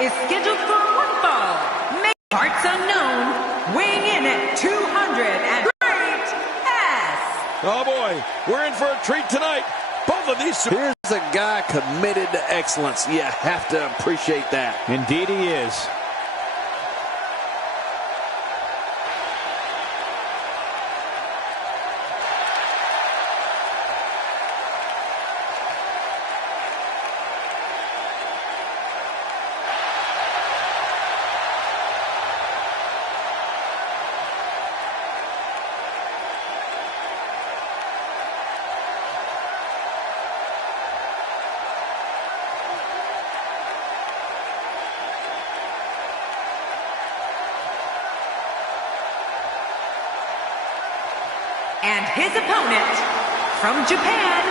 is scheduled for one fall. Make parts unknown, weighing in at 200 and Great S. Oh boy, we're in for a treat tonight. Both of these. Here's a guy committed to excellence. You have to appreciate that. Indeed he is. And his opponent, from Japan,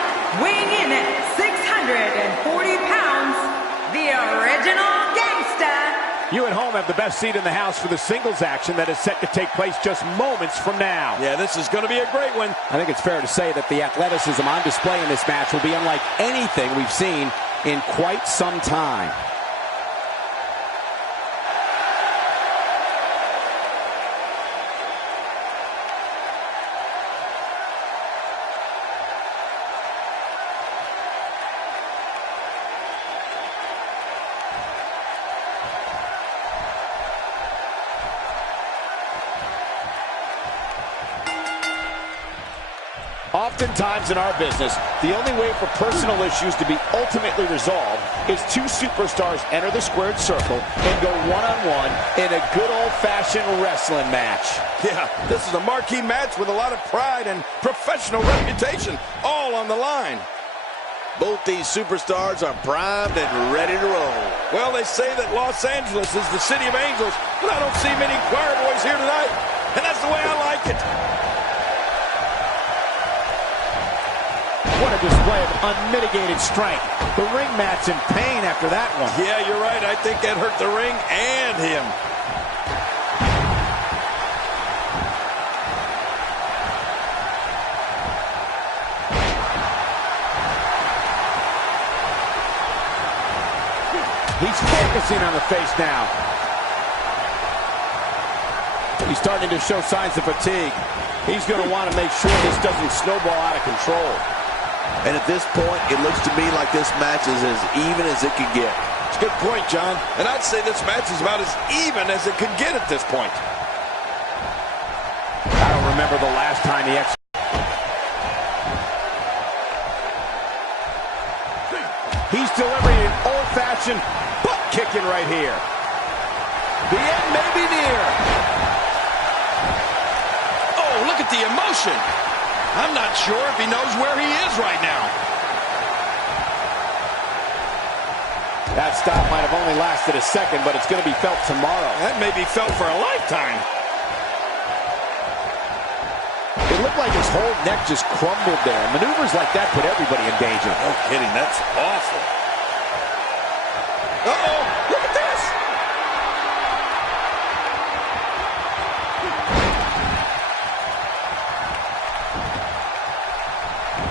weighing in at 640 pounds, the original gangsta. You at home have the best seat in the house for the singles action that is set to take place just moments from now. Yeah, this is going to be a great one. I think it's fair to say that the athleticism on display in this match will be unlike anything we've seen in quite some time. Oftentimes in our business, the only way for personal issues to be ultimately resolved is two superstars enter the squared circle and go one-on-one in a good old-fashioned wrestling match. Yeah, this is a marquee match with a lot of pride and professional reputation all on the line. Both these superstars are primed and ready to roll. Well, they say that Los Angeles is the city of angels, but I don't see many choir boys here tonight, and that's the way I like it. What a display of unmitigated strength. The ring mat's in pain after that one. Yeah, you're right. I think that hurt the ring and him. He's focusing on the face now. He's starting to show signs of fatigue. He's going to want to make sure this doesn't snowball out of control. And at this point, it looks to me like this match is as even as it could get. It's a good point, John. And I'd say this match is about as even as it could get at this point. I don't remember the last time he actually... He's delivering an old-fashioned butt kicking right here. The end may be near. Oh, look at the emotion. I'm not sure if he knows where he is right now. That stop might have only lasted a second, but it's going to be felt tomorrow. That may be felt for a lifetime. It looked like his whole neck just crumbled there. Maneuvers like that put everybody in danger. No kidding, that's awful. Uh-oh, look at this.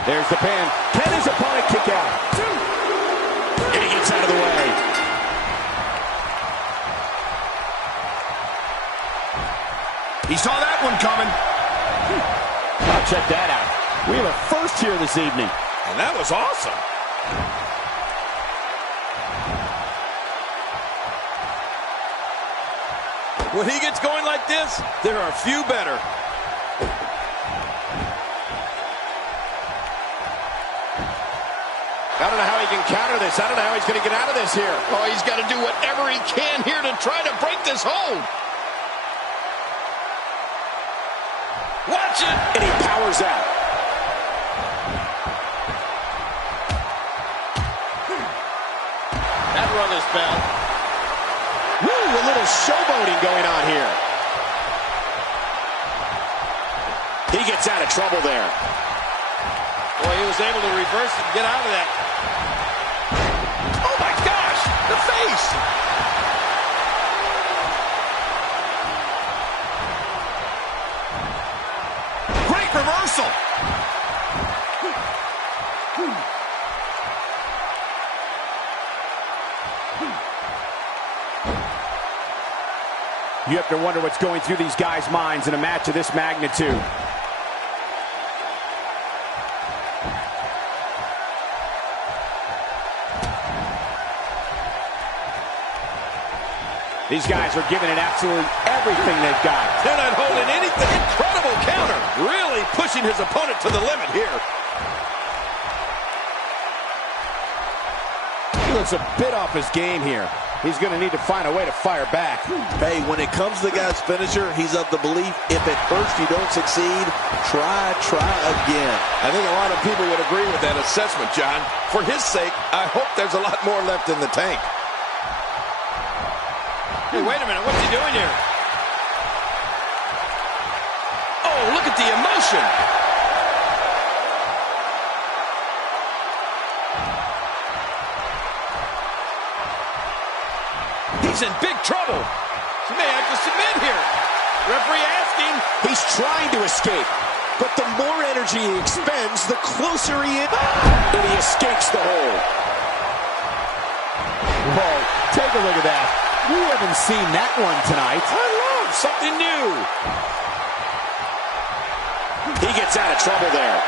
There's the pin. Can his opponent kick out? And he gets out of the way. He saw that one coming. Now check that out. We have a first here this evening. And that was awesome. When he gets going like this, there are a few better. I don't know how he can counter this. I don't know how he's going to get out of this here. Oh, he's got to do whatever he can here to try to break this hold. Watch it. And he powers out. That rung his bell. Woo, a little showboating going on here. He gets out of trouble there. Boy, he was able to reverse it and get out of that. Oh, my gosh! The face! Great reversal! You have to wonder what's going through these guys' minds in a match of this magnitude. These guys are giving it absolutely everything they've got. They're not holding anything. Incredible counter. Really pushing his opponent to the limit here. He looks a bit off his game here. He's going to need to find a way to fire back. Hey, when it comes to the guy's finisher, he's of the belief if at first you don't succeed, try again. I think a lot of people would agree with that assessment, John. For his sake, I hope there's a lot more left in the tank. Hey, wait a minute. What's he doing here? Oh, look at the emotion. He's in big trouble. He may have to submit here. Referee asking. He's trying to escape, but the more energy he expends, the closer he is. And he escapes the hold. Whoa, take a look at that. We haven't seen that one tonight. I love something new. He gets out of trouble there.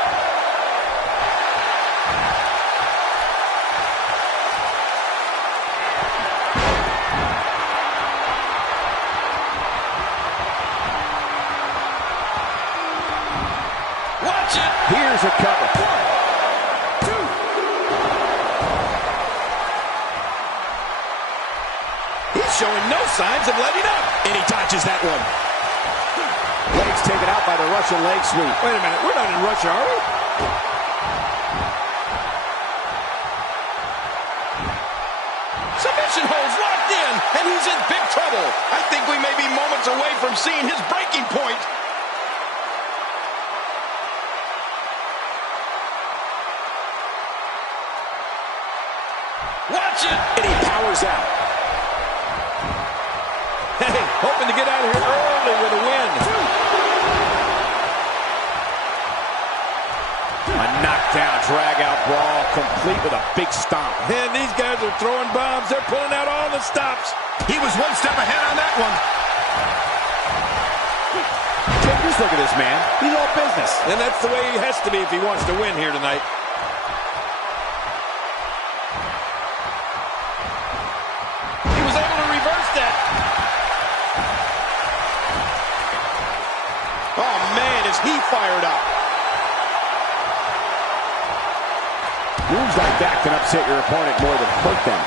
Watch it. Here's a cover. 1, 2. He's showing no signs of letting up. And he dodges that one. Legs taken out by the Russian leg sweep. Wait a minute. We're not in Russia, are we? Submission holds locked in, and he's in big trouble. I think we may be moments away from seeing his breaking point. Watch it. And he powers out. Hey, hoping to get out of here early with a win. A knockdown, drag-out brawl, complete with a big stomp. And these guys are throwing bombs. They're pulling out all the stops. He was one step ahead on that one. Take this look at this man. He's all business. And that's the way he has to be if he wants to win here tonight. He was able to reverse that. Oh, man, is he fired up. Moves like that can upset your opponent more than hurt them.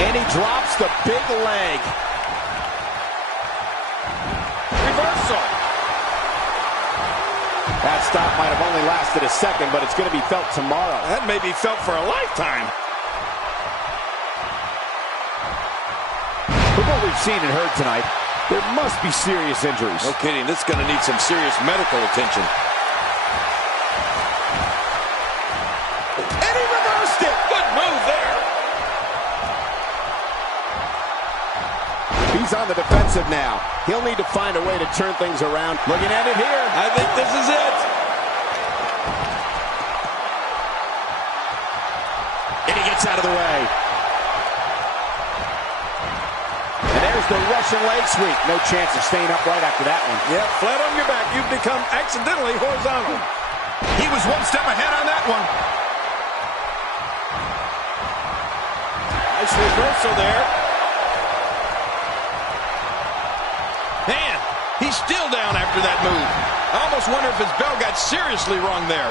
And he drops the big leg. Reversal. That stop might have only lasted a second, but it's going to be felt tomorrow. That may be felt for a lifetime. From what we've seen and heard tonight, there must be serious injuries. No kidding. This is going to need some serious medical attention. And he reversed it. Good move there. He's on the defensive now. He'll need to find a way to turn things around. Looking at it here. I think this is it. And he gets out of the way. And there's the Russian leg sweep. No chance of staying upright after that one. Yeah, flat on your back. You've become accidentally horizontal. He was one step ahead on that one. Nice reversal there. Man, he's still down after that move. I almost wonder if his bell got seriously wrong there.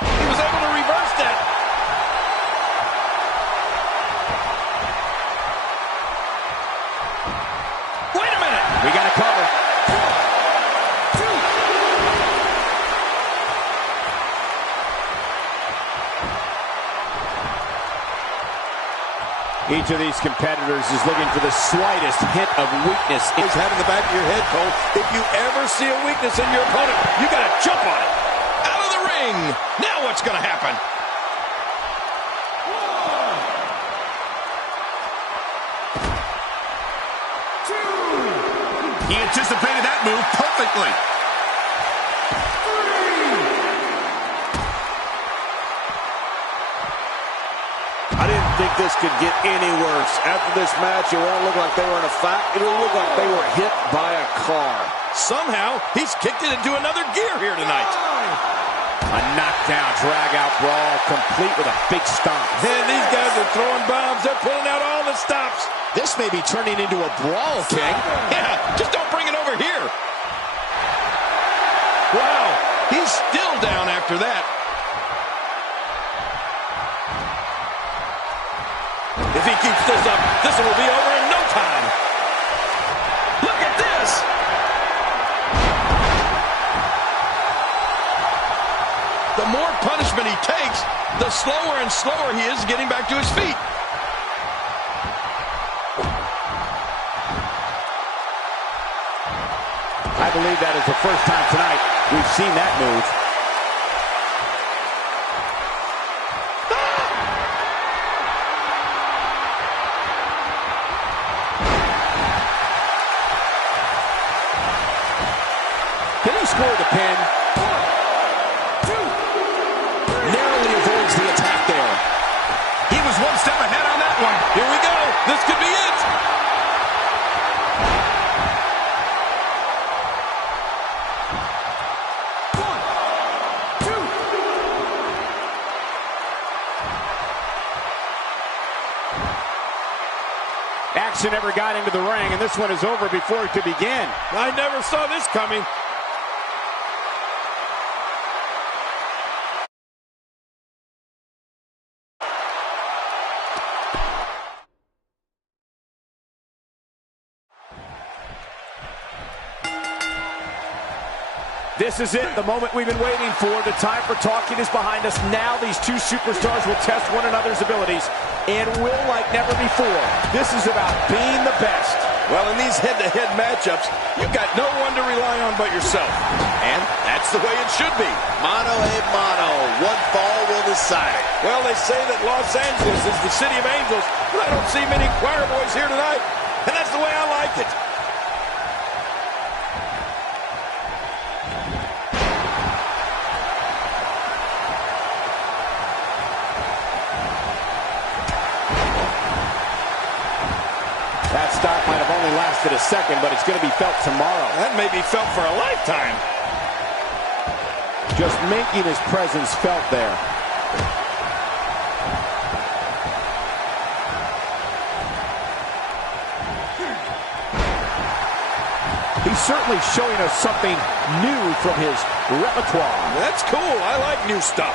He was able to reverse that. Wait a minute. We got a cover. Each of these competitors is looking for the slightest hint of weakness. It's had in the back of your head, Cole. If you ever see a weakness in your opponent, you got to jump on it. Out of the ring. Now what's going to happen? He anticipated that move perfectly. think this could get any worse. After this match, it won't look like they were in a fight. It'll look like they were hit by a car. Somehow, he's kicked it into another gear here tonight. A knockdown, drag-out brawl, complete with a big stomp. And these guys are throwing bombs. They're pulling out all the stops. This may be turning into a brawl, King. Yeah, just don't bring it over here. Wow, he's still down after that. If he keeps this up, this one will be over in no time. Look at this. The more punishment he takes, the slower and slower he is getting back to his feet. I believe that is the first time tonight we've seen that move. Can he score the pin? 1, 2, 3. Narrowly avoids the attack there. He was one step ahead on that one. Here we go. This could be it. Action never got into the ring, and this one is over before it could begin. I never saw this coming. This is it, the moment we've been waiting for. The time for talking is behind us. Now these two superstars will test one another's abilities and will like never before. This is about being the best. Well, in these head-to-head matchups, you've got no one to rely on but yourself. And that's the way it should be. Mano a mano. One fall will decide it. Well, they say that Los Angeles is the city of angels, but I don't see many choir boys here tonight. And that's the way I like it. That stop might have only lasted a second, but it's going to be felt tomorrow. That may be felt for a lifetime. Just making his presence felt there. He's certainly showing us something new from his repertoire. That's cool. I like new stuff.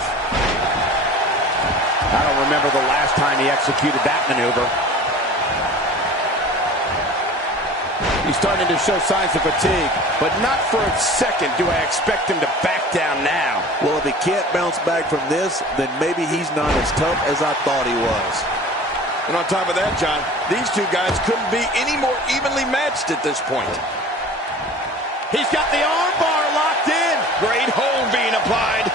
I don't remember the last time he executed that maneuver. He's starting to show signs of fatigue, but not for a second do I expect him to back down now. Well, if he can't bounce back from this, then maybe he's not as tough as I thought he was. And on top of that, John, these two guys couldn't be any more evenly matched at this point. He's got the arm bar locked in. Great hold being applied.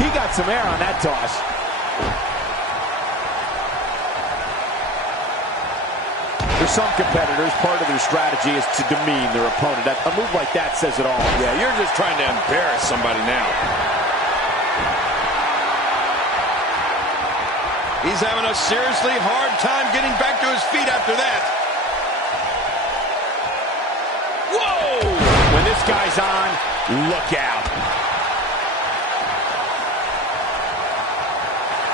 He got some air on that toss. For some competitors, part of their strategy is to demean their opponent. A move like that says it all. Yeah, you're just trying to embarrass somebody now. He's having a seriously hard time getting back to his feet after that. Whoa! When this guy's on, look out.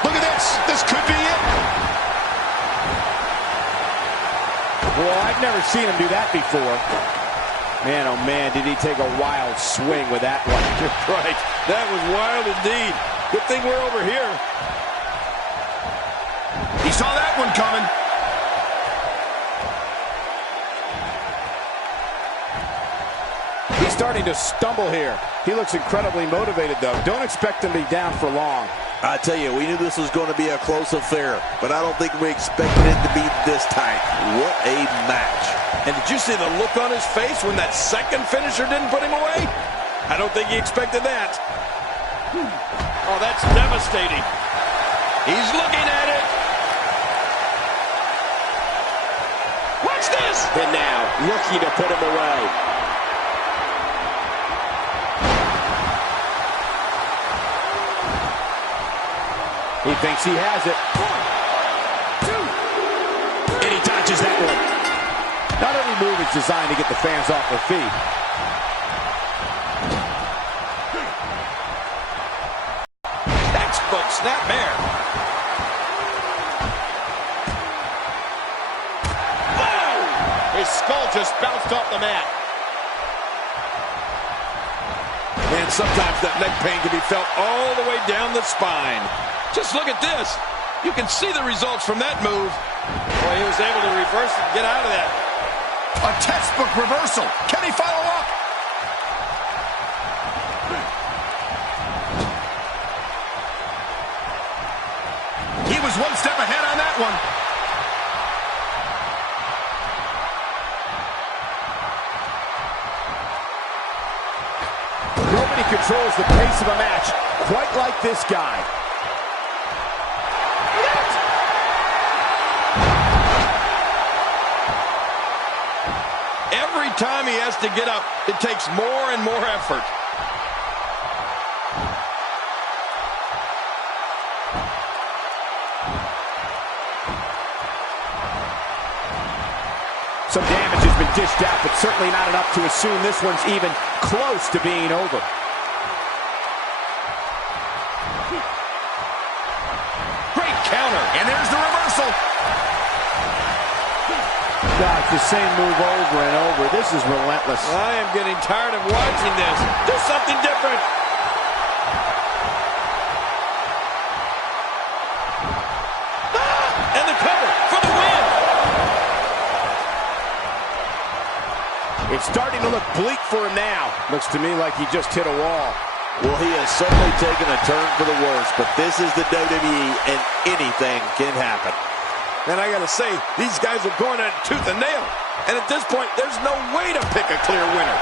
Look at this. This could be it. Well, I've never seen him do that before. Man, oh man, did he take a wild swing with that one. You're right. That was wild indeed. Good thing we're over here. He saw that one coming. He's starting to stumble here. He looks incredibly motivated, though. Don't expect him to be down for long. I tell you, we knew this was going to be a close affair, but I don't think we expected it to be this tight. What a match. And did you see the look on his face when that second finisher didn't put him away? I don't think he expected that. Oh, that's devastating. He's looking at it. Watch And now, looking to put him away. He thinks he has it. 1, 2, And he dodges that one. Not every move is designed to get the fans off their feet. Textbook snapmare. His skull just bounced off the mat. And sometimes that neck pain can be felt all the way down the spine. Just look at this. You can see the results from that move. Boy, he was able to reverse it and get out of that. A textbook reversal. Can he follow up? He was one step ahead on that one. Nobody controls the pace of a match quite like this guy. Every time he has to get up, it takes more and more effort. Some damage has been dished out, but certainly not enough to assume this one's even close to being over. Great counter. And there's the reversal. God, it's the same move over and over. This is relentless. I am getting tired of watching this. Do something different. And the cover for the win. It's starting to look bleak for him now. Looks to me like he just hit a wall. Well, he has certainly taken a turn for the worse, but this is the WWE, and anything can happen. And I got to say, these guys are going at it tooth and nail. And at this point, there's no way to pick a clear winner.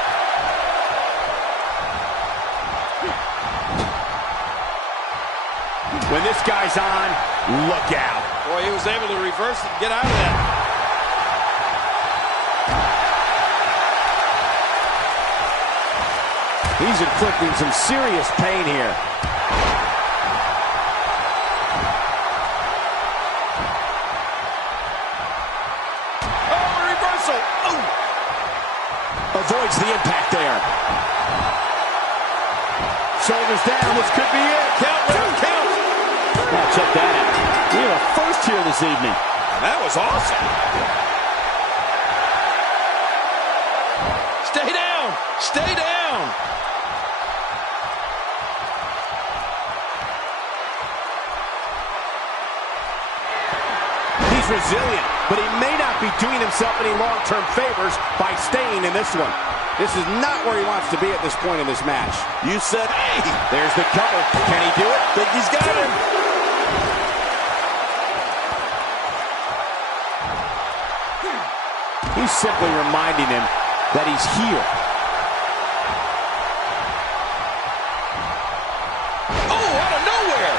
When this guy's on, look out. Boy, he was able to reverse it and get out of that. He's inflicting some serious pain here. Oh, reversal. Oh. Avoids the impact there. Shoulders down, this could be it. Count, count. Now check that out. We have a first here this evening. That was awesome. Stay down. Stay down. He's resilient, but he may not be doing himself any long-term favors by staying in this one. This is not where he wants to be at this point in this match. You said, hey, There's the cover. Can he do it? Think he's got him. He's simply reminding him that he's here. Oh, out of nowhere.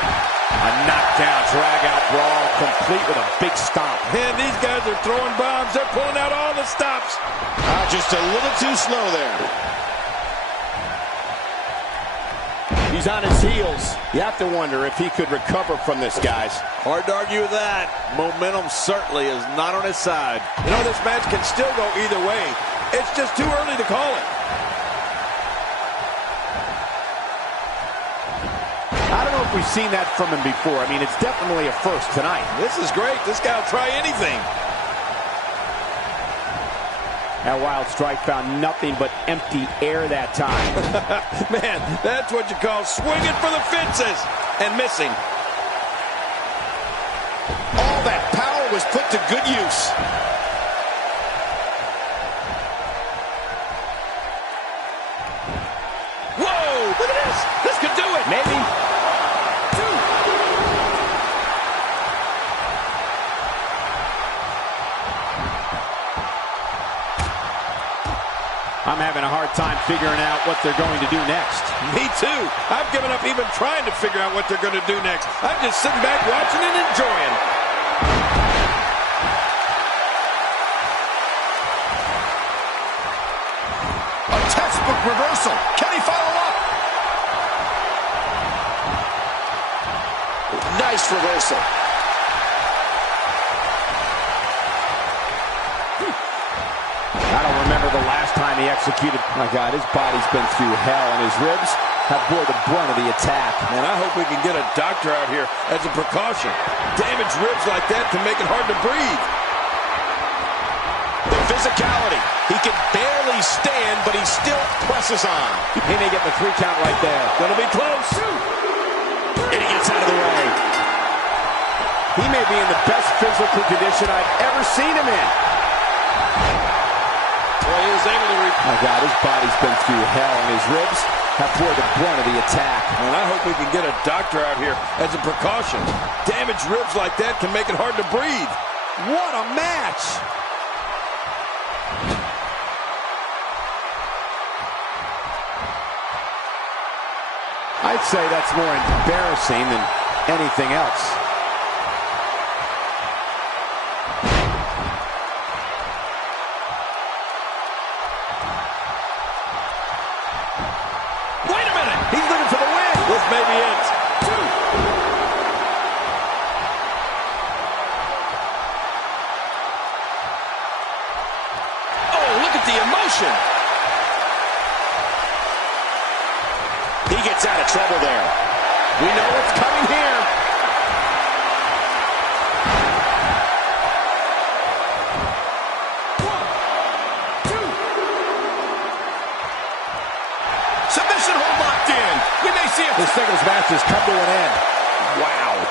A knockdown, drag-out brawl, complete with a big stomp. Man, these guys are throwing bombs. They're pulling out all the stops. just a little too slow there. He's on his heels. You have to wonder if he could recover from this, guys. Hard to argue with that. Momentum certainly is not on his side. You know, this match can still go either way. It's just too early to call it. I don't know if we've seen that from him before. I mean, it's definitely a first tonight. This is great. This guy will try anything. That wild strike found nothing but empty air that time. Man, that's what you call swinging for the fences and missing. All that power was put to good use. Whoa, look at this. This could do it. Maybe. I'm having a hard time figuring out what they're going to do next. Me too. I've given up even trying to figure out what they're going to do next. I'm just sitting back watching and enjoying. textbook reversal. Can he follow up? Nice reversal. I don't remember the last time he executed. My God, his body's been through hell, and his ribs have bore the brunt of the attack. And I hope we can get a doctor out here as a precaution. Damaged ribs like that can make it hard to breathe. The physicality. He can barely stand, but he still presses on. He may get the 3 count right there. Gonna be close. And he gets out of the way. He may be in the best physical condition I've ever seen him in. Well, he was able to... My God, his body's been through hell, and his ribs have bore the brunt of the attack. And I hope we can get a doctor out here as a precaution. Damaged ribs like that can make it hard to breathe. What a match! I'd say that's more embarrassing than anything else. Wait a minute! He's looking for the win! This may be it. 2. Oh, look at the emotion! He gets out of trouble there. We know what's coming here. Submission hold locked in. We may see a... This singles match has come to an end. Wow.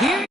Here